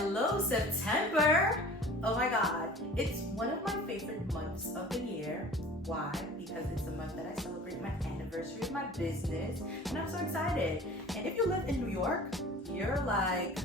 Hello, September! Oh my God, it's one of my favorite months of the year. Why? Because it's a month that I celebrate my anniversary of my business, and I'm so excited. And if you live in New York, you're like,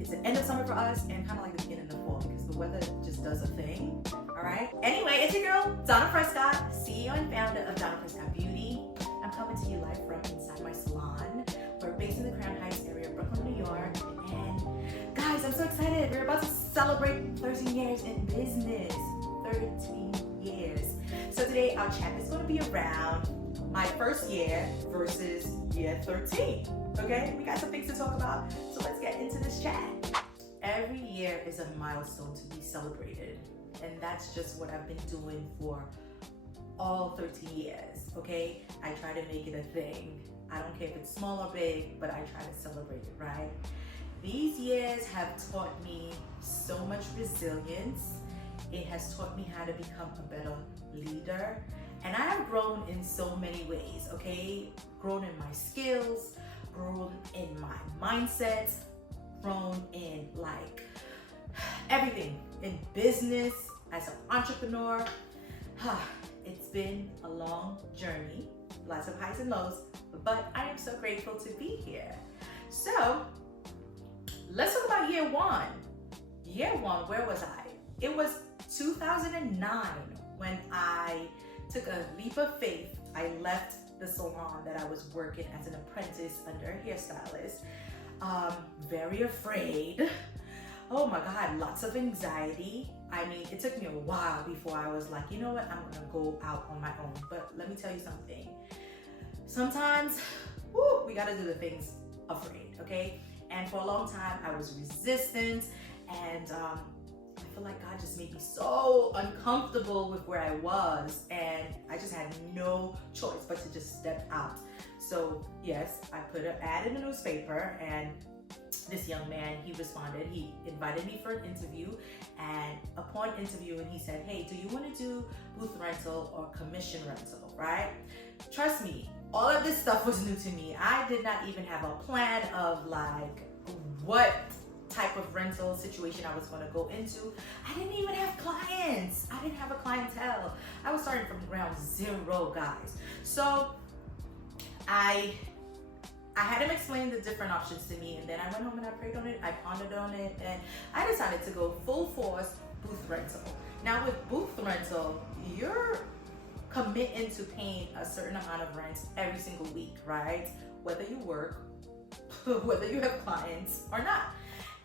it's the end of summer for us and kind of like the beginning of fall because the weather just does a thing, all right? Anyway, it's your girl, Donna Prescott, CEO and founder of Donna Prescott Beauty. I'm coming to you live from inside my salon. We're based in the Crown Heights area, Brooklyn, New York. And guys, I'm so excited. We're about to celebrate 13 years in business. 13 years. So today our chat is going to be around my first year versus year 13. Okay, we got some things to talk about. So let's get into this chat. Every year is a milestone to be celebrated. And that's just what I've been doing for all 13 years. Okay, I try to make it a thing. I don't care if it's small or big, but I try to celebrate it, right? These years have taught me so much resilience. It has taught me how to become a better leader. And I have grown in so many ways, okay? Grown in my skills, grown in my mindset, grown in like everything in business, as an entrepreneur. It's been a long journey, lots of highs and lows, but I am so grateful to be here. So let's talk about year one. Year one, where was I? It was 2009 when I took a leap of faith. I left the salon that I was working as an apprentice under a hairstylist. Very afraid. Oh my God, lots of anxiety. I mean, it took me a while before I was like, you know what, I'm gonna go out on my own. But let me tell you something. Sometimes, we gotta do the things afraid, okay? And for a long time, I was resistant, and I feel like God just made me so uncomfortable with where I was, and I just had no choice but to just step out. So yes, I put an ad in the newspaper, and this young man, he responded. He invited me for an interview, and upon interviewing, he said, hey, do you want to do booth rental or commission rental, right? Trust me, all of this stuff was new to me. I did not even have a plan of like what type of rental situation I was going to go into. I didn't even have clients. I didn't have a clientele. I was starting from ground zero, guys. So I had him explain the different options to me, and then I went home and I prayed on it, I pondered on it, and I decided to go full force booth rental. Now with booth rental, you're committing to paying a certain amount of rent every single week, right? Whether you work, whether you have clients or not.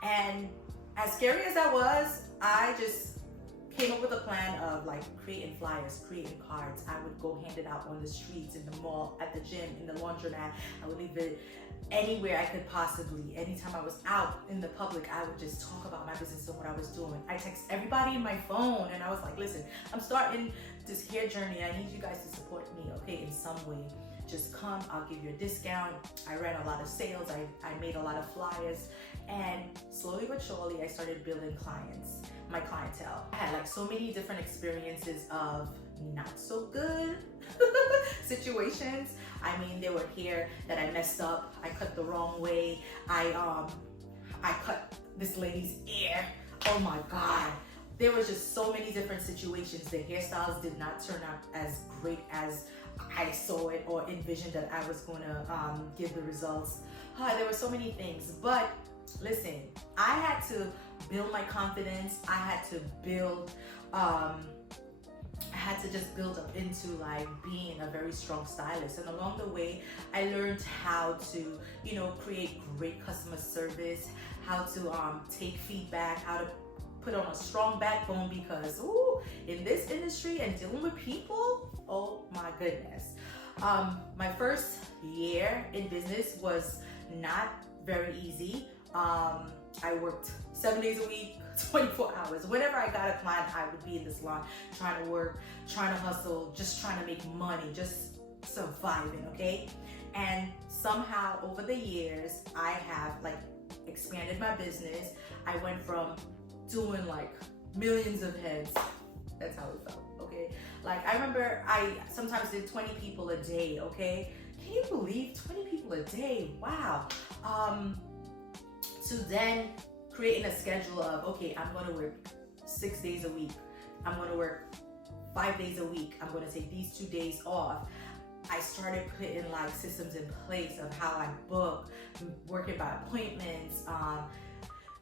And as scary as that was, I just came up with a plan of like creating flyers, creating cards. I would go hand it out on the streets, in the mall, at the gym, in the laundromat. I would leave it anywhere I could possibly. Anytime I was out in the public, I would just talk about my business and what I was doing. I text everybody in my phone, and I was like, listen, I'm starting this hair journey. I need you guys to support me, okay, in some way. Just come, I'll give you a discount. I ran a lot of sales, I made a lot of flyers, and slowly but surely I started building clients, my clientele. I had like so many different experiences of not so good situations. I mean, there were hair that I messed up, I cut the wrong way, I cut this lady's ear. Oh my God. There was just so many different situations. The hairstyles did not turn out as great as I saw it or envisioned that I was going to give the results. There were so many things, but listen, I had to build my confidence. I had to build, I had to just build up into like being a very strong stylist. And along the way, I learned how to, you know, create great customer service, how to take feedback, how to put on a strong backbone, because in this industry and dealing with people, oh my goodness. My first year in business was not very easy. I worked 7 days a week, 24 hours. Whenever I got a client, I would be in the salon trying to work, trying to hustle, just trying to make money, just surviving, okay? And somehow over the years, I have like expanded my business. I went from doing like millions of heads. That's how it felt, okay? Like I remember I sometimes did 20 people a day, okay? Can you believe 20 people a day? Wow. To then creating a schedule of, okay, I'm going to work 6 days a week. I'm going to work 5 days a week. I'm going to take these 2 days off. I started putting like systems in place of how I book, working by appointments,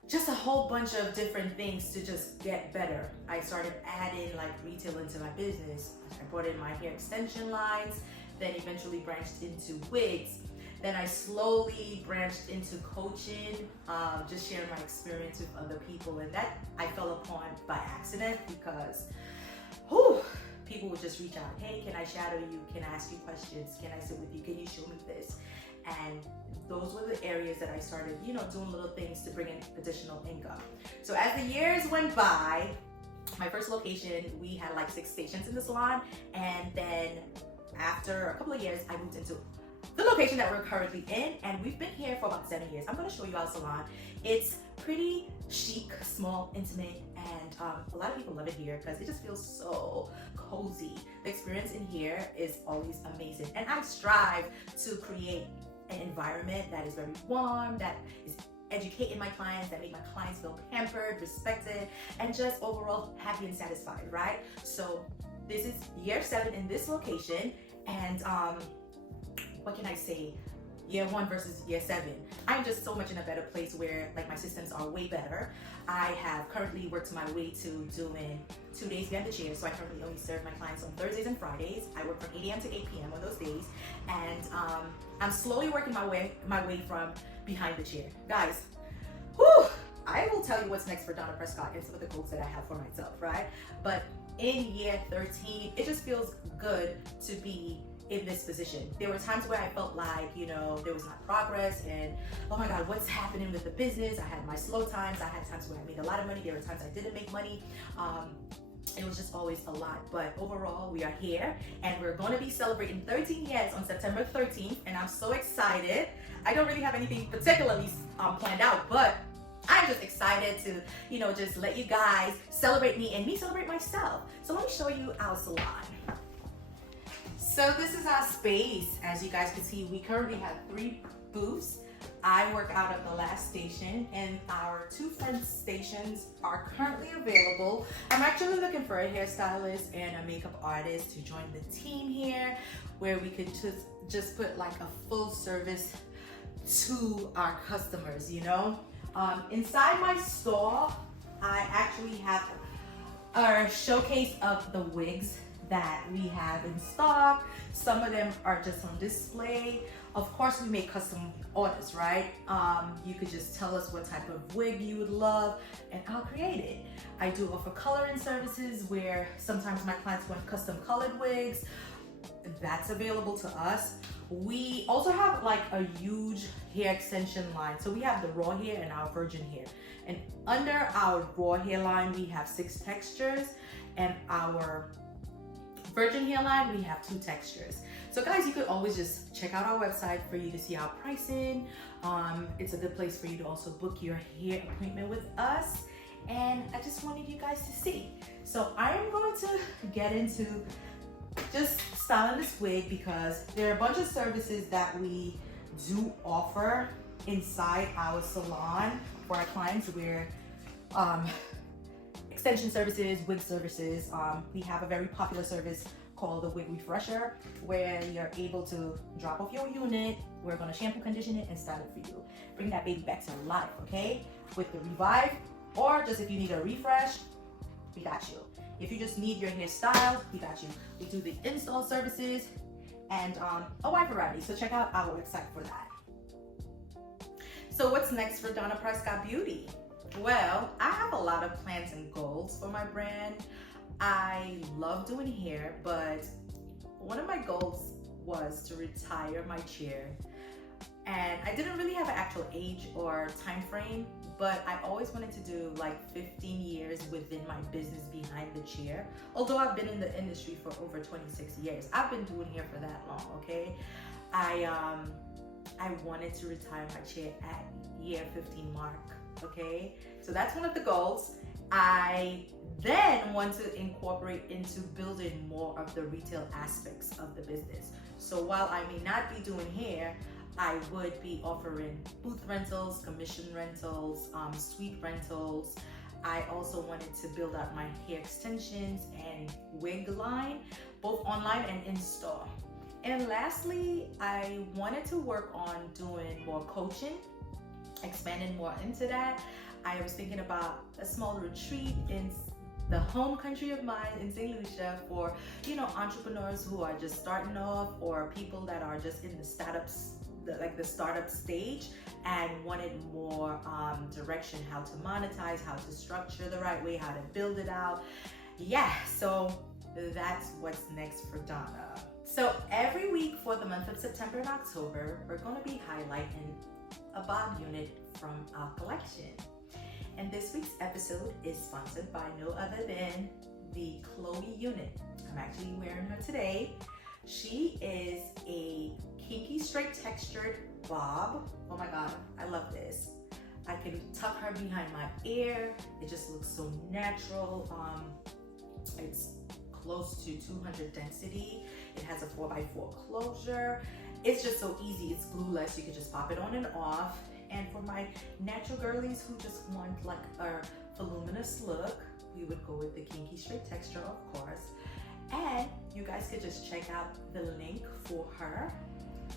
just a whole bunch of different things to just get better. I started adding like retail into my business. I brought in my hair extension lines, then eventually branched into wigs. Then I slowly branched into coaching, just sharing my experience with other people. And that I fell upon by accident because people would just reach out. Hey, can I shadow you? Can I ask you questions? Can I sit with you? Can you show me this? And those were the areas that I started, doing little things to bring in additional income. So as the years went by, my first location, we had like 6 stations in the salon. And then after a couple of years, I moved into the location that we're currently in, and we've been here for about 7 years. I'm going to show you our salon. It's pretty chic, small, intimate, and a lot of people love it here because it just feels so cozy. The experience in here is always amazing, and I strive to create an environment that is very warm, that is educating my clients, that make my clients feel pampered, respected, and just overall happy and satisfied, right? So this is year 7 in this location, and what can I say? Year 1 versus year 7. I'm just so much in a better place where like my systems are way better. I have currently worked my way to doing 2 days behind the chair. So I currently only serve my clients on Thursdays and Fridays. I work from 8 a.m. to 8 p.m. on those days. And I'm slowly working my way from behind the chair. Guys, I will tell you what's next for Donna Prescott and some of the goals that I have for myself, right? But in year 13, it just feels good to be in this position. There were times where I felt like, there was not progress and, oh my God, what's happening with the business? I had my slow times. I had times where I made a lot of money. There were times I didn't make money. It was just always a lot. But overall, we are here and we're going to be celebrating 13 years on September 13th. And I'm so excited. I don't really have anything particularly planned out, but I'm just excited to, just let you guys celebrate me and me celebrate myself. So let me show you our salon. So this is our space. As you guys can see, we currently have 3 booths. I work out of the last station and our 2 front stations are currently available. I'm actually looking for a hairstylist and a makeup artist to join the team here where we could just put like a full service to our customers, Inside my store, I actually have a showcase of the wigs that we have in stock. Some of them are just on display. Of course, we make custom orders, right? You could just tell us what type of wig you would love and I'll create it. I do offer coloring services where sometimes my clients want custom colored wigs. That's available to us. We also have like a huge hair extension line. So we have the raw hair and our virgin hair. And under our raw hair line, we have 6 textures, and our virgin hairline, we have 2 textures. So guys, you could always just check out our website for you to see our pricing. It's a good place for you to also book your hair appointment with us. And I just wanted you guys to see. So I am going to get into just styling this wig because there are a bunch of services that we do offer inside our salon for our clients where extension services, wig services. We have a very popular service called the Wig Refresher where you're able to drop off your unit. We're gonna shampoo, condition it, and style it for you. Bring that baby back to life, okay? With the Revive, or just if you need a refresh, we got you. If you just need your hair styled, we got you. We do the install services and a wide variety. So check out our website for that. So what's next for Donna Prescott Beauty? Well, I have a lot of plans and goals for my brand. I love doing hair, but one of my goals was to retire my chair. And I didn't really have an actual age or time frame, but I always wanted to do like 15 years within my business behind the chair. Although I've been in the industry for over 26 years. I've been doing hair for that long, okay? I wanted to retire my chair at year 15 mark, okay? So that's one of the goals. I then want to incorporate into building more of the retail aspects of the business. So while I may not be doing hair, I would be offering booth rentals, commission rentals, suite rentals. I also wanted to build out my hair extensions and wig line, both online and in store. And lastly, I wanted to work on doing more coaching, expanding more into that. I was thinking about a small retreat in the home country of mine in St. Lucia for, entrepreneurs who are just starting off, or people that are just in the startup stage and wanted more direction, how to monetize, how to structure the right way, how to build it out. Yeah, so that's what's next for Donna. So every week for the month of September and October, we're going to be highlighting a bob unit from our collection. And this week's episode is sponsored by no other than the Chloe unit. I'm actually wearing her today. She is a kinky straight textured bob. Oh my God, I love this. I can tuck her behind my ear. It just looks so natural. It's close to 200 density. It has a 4x4 closure. It's just so easy. It's glueless. You can just pop it on and off. And for my natural girlies who just want like a voluminous look, we would go with the kinky straight texture, of course. And you guys could just check out the link for her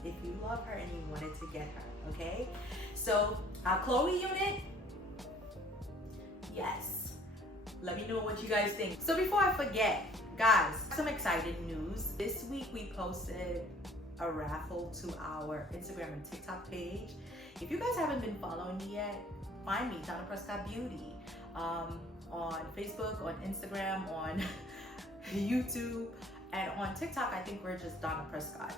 if you love her and you wanted to get her, okay? So our Chloe unit, yes. Let me know what you guys think. So before I forget, guys, some exciting news. This week we posted a raffle to our Instagram and TikTok page. If you guys haven't been following me yet, find me, Donna Prescott Beauty, on Facebook, on Instagram, on YouTube, and on TikTok, I think we're just Donna Prescott.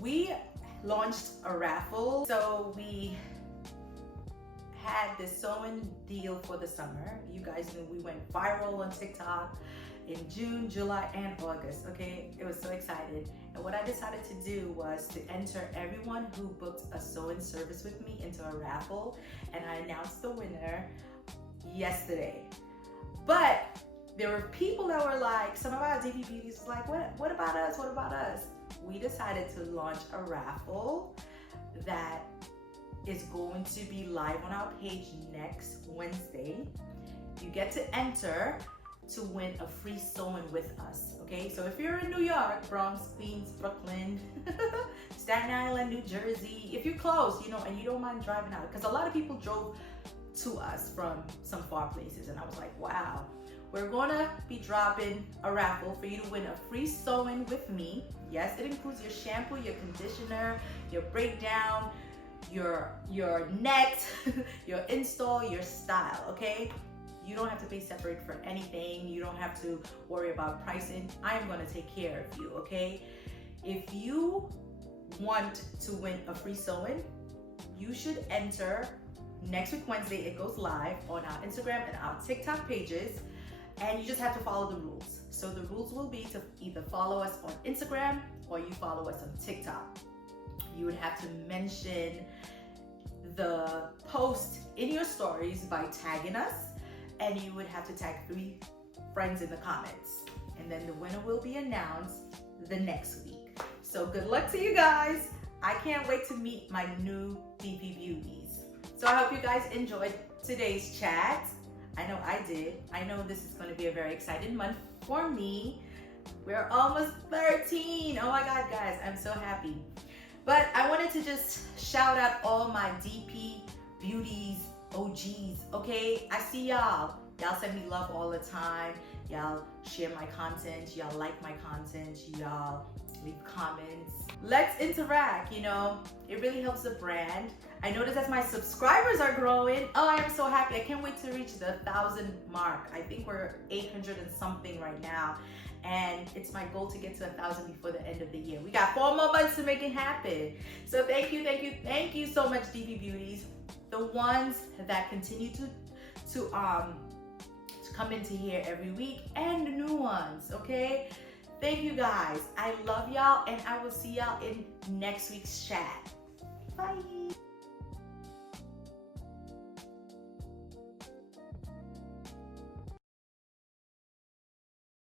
We launched a raffle. So we had this sewing deal for the summer. You guys knew we went viral on TikTok in June, July, and August, okay? It was so excited. And what I decided to do was to enter everyone who booked a sewing service with me into a raffle, and I announced the winner yesterday. But there were people that were like, some of our DP Beauties was like, what about us? What about us? We decided to launch a raffle that is going to be live on our page next Wednesday. You get to enter to win a free sewing with us, okay? So if you're in New York, Bronx, Queens, Brooklyn, Staten Island, New Jersey, if you're close, and you don't mind driving out, because a lot of people drove to us from some far places, and I was like, wow. We're gonna be dropping a raffle for you to win a free sewing with me. Yes, it includes your shampoo, your conditioner, your breakdown, your net, your install, your style, okay? You don't have to pay separate for anything. You don't have to worry about pricing. I'm gonna take care of you, okay? If you want to win a free sewing, you should enter next week Wednesday. It goes live on our Instagram and our TikTok pages, and you just have to follow the rules. So the rules will be to either follow us on Instagram or you follow us on TikTok. You would have to mention the post in your stories by tagging us, and you would have to tag 3 friends in the comments. And then the winner will be announced the next week. So good luck to you guys. I can't wait to meet my new DP Beauties. So I hope you guys enjoyed today's chat. I know I did. I know this is going to be a very exciting month for me. We're almost 13. Oh my God, guys, I'm so happy. But I wanted to just shout out all my DP Beauties OGs, okay? I see y'all. Y'all send me love all the time. Y'all share my content. Y'all like my content. Y'all leave comments. Let's interact, It really helps the brand. I noticed as my subscribers are growing. Oh, I am so happy. I can't wait to reach the 1,000 mark. I think we're 800 and something right now. And it's my goal to get to 1,000 before the end of the year. We got 4 more months to make it happen. So thank you so much, DP Beauties. The ones that continue to come into here every week, and the new ones, okay? Thank you guys. I love y'all, and I will see y'all in next week's chat. Bye.